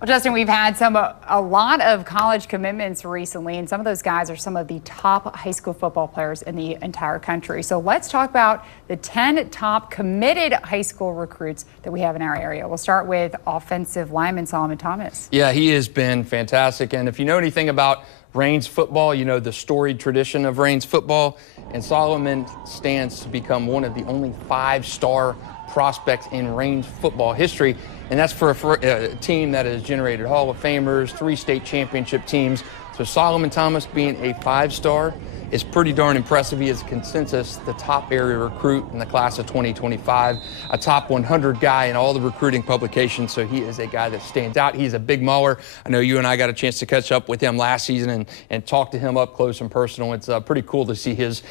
Well, Justin, we've had a lot of college commitments recently, and some of those guys are some of the top high school football players in the entire country. So let's talk about the 10 top committed high school recruits that we have in our area. We'll start with offensive lineman Solomon Thomas. Yeah, he has been fantastic. And if you know anything about Raines football, you know the storied tradition of Raines football. And Solomon stands to become one of the only 5-star prospects in Raines football history. And that's for a team that has generated Hall of Famers, 3 state championship teams. So Solomon Thomas being a 5-star is pretty darn impressive. He is consensus the top area recruit in the class of 2025, a top 100 guy in all the recruiting publications. So he is a guy that stands out. He's a big mauler. I know you and I got a chance to catch up with him last season and talk to him up close and personal. It's pretty cool to see his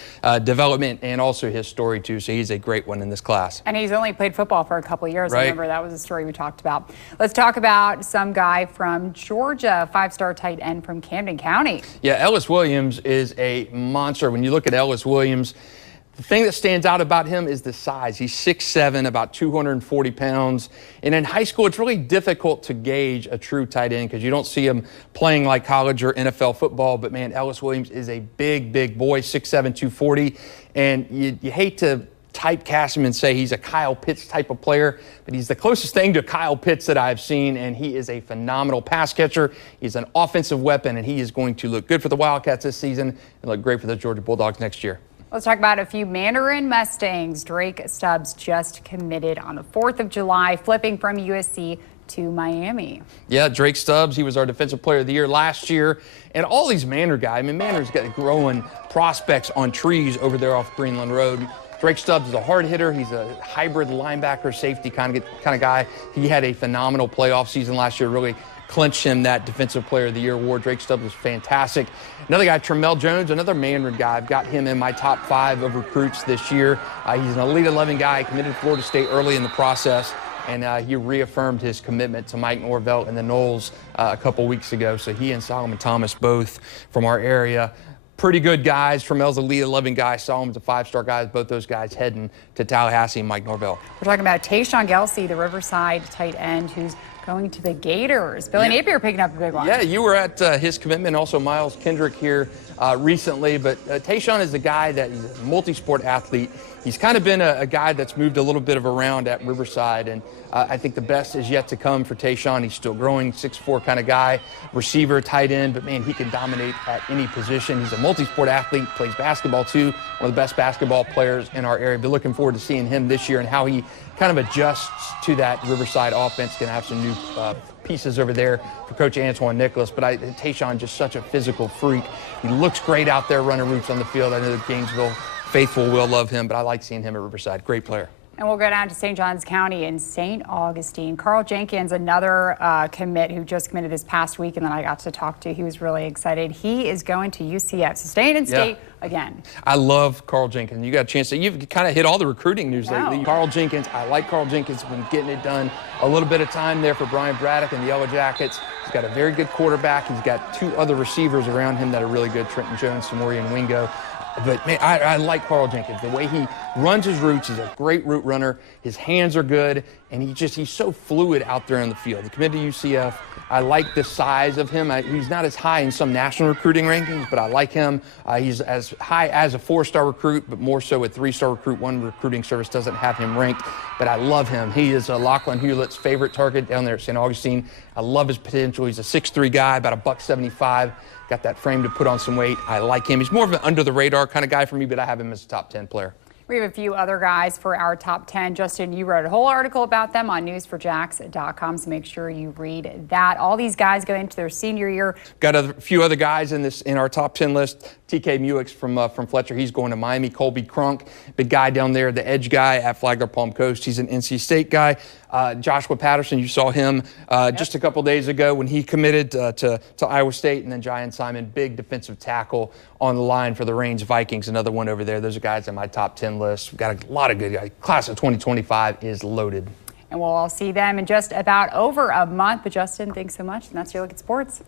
development and also his story too. So he's a great one in this class. And he's only played football for a couple of years. Right. Remember, that was a story we talked about. Let's talk about some guy from Georgia, 5-star tight end from Camden County. Yeah, Ellis Williams is a monster. When you look at Ellis Williams, the thing that stands out about him is the size. He's 6'7", about 240 pounds. And in high school, it's really difficult to gauge a true tight end because you don't see him playing like college or NFL football. But man, Ellis Williams is a big boy, 6'7", 240. And you hate to typecast him and say he's a Kyle Pitts type of player, but he's the closest thing to Kyle Pitts that I've seen, and he is a phenomenal pass catcher. He's an offensive weapon, and he is going to look good for the Wildcats this season and look great for the Georgia Bulldogs next year. Let's talk about a few Mandarin Mustangs. Drake Stubbs just committed on the 4th of July, flipping from USC to Miami. Yeah, Drake Stubbs, he was our Defensive Player of the Year last year. And all these Mandarin guys, I mean, Mandarin's got growing prospects on trees over there off Greenland Road. Drake Stubbs is a hard hitter. He's a hybrid linebacker, safety kind of guy. He had a phenomenal playoff season last year, really clinched him that Defensive Player of the Year award. Drake Stubbs was fantastic. Another guy, Tremel Jones, another Mandarin guy. I've got him in my top 5 of recruits this year. He's an Elite 11 guy, committed to Florida State early in the process. And he reaffirmed his commitment to Mike Norvell and the Knowles a couple weeks ago. So he and Solomon Thomas, both from our area, pretty good guys. Tremel's a Elite 11 guy. Solomon's a 5-star guy. Both those guys heading to Tallahassee and Mike Norvell. We're talking about Tae'shaun, the Riverside tight end, who's going to the Gators. Billy Napier picking up a big one. Yeah, you were at his commitment. Also Miles Kendrick here recently. But Tae'shaun is a guy that he's a multi-sport athlete. He's kind of been a guy that's moved a little bit of around at Riverside, and I think the best is yet to come for Tae'shaun. He's still growing, 6'4" kind of guy, receiver, tight end, but man, he can dominate at any position. He's a multi-sport athlete, plays basketball too, one of the best basketball players in our area. But looking forward to seeing him this year and how he kind of adjusts to that Riverside offense. Going to have some new pieces over there for Coach Antoine Nicholas. But Tae'shaun, just such a physical freak. He looks great out there running routes on the field. I know the Gainesville faithful will love him, but I like seeing him at Riverside. Great player. And we'll go down to St. Johns County in St. Augustine. Carl Jenkins, another commit who just committed this past week, and then I got to talk to. He was really excited. He is going to UCF, so staying in state again. I love Carl Jenkins. You got a chance to, you've kind of hit all the recruiting news lately. Carl Jenkins, I like Carl Jenkins. Been getting it done. A little bit of time there for Brian Braddock and the Yellow Jackets. He's got a very good quarterback. He's got 2 other receivers around him that are really good, Trenton Jones, Samori, and Wingo. But man, I like Carl Jenkins. The way he runs his routes, he's a great route runner. His hands are good, and he's so fluid out there in the field. He committed to UCF. I like the size of him. He's not as high in some national recruiting rankings, but I like him. He's as high as a 4-star recruit, but more so a 3-star recruit. One recruiting service doesn't have him ranked, but I love him. He is Lachlan Hewlett's favorite target down there at St. Augustine. I love his potential. He's a 6'3" guy, about $175. Got that frame to put on some weight. I like him. He's more of an under-the-radar kind of guy for me, but I have him as a top 10 player. We have a few other guys for our top 10. Justin, you wrote a whole article about them on newsforjacks.com, so make sure you read that. All these guys go into their senior year. Got a few other guys in our top 10 list. TK Muix from Fletcher, he's going to Miami. Colby Crunk, big guy down there, the edge guy at Flagler Palm Coast. He's an NC State guy. Joshua Patterson, you saw him just a couple days ago when he committed to Iowa State. And then Jyan Simon, big defensive tackle on the line for the Raines Vikings, another one over there. Those are guys on my top 10 list. We've got a lot of good guys. Class of 2025 is loaded. And we'll all see them in just about over a month. But Justin, thanks so much. And that's your look at sports.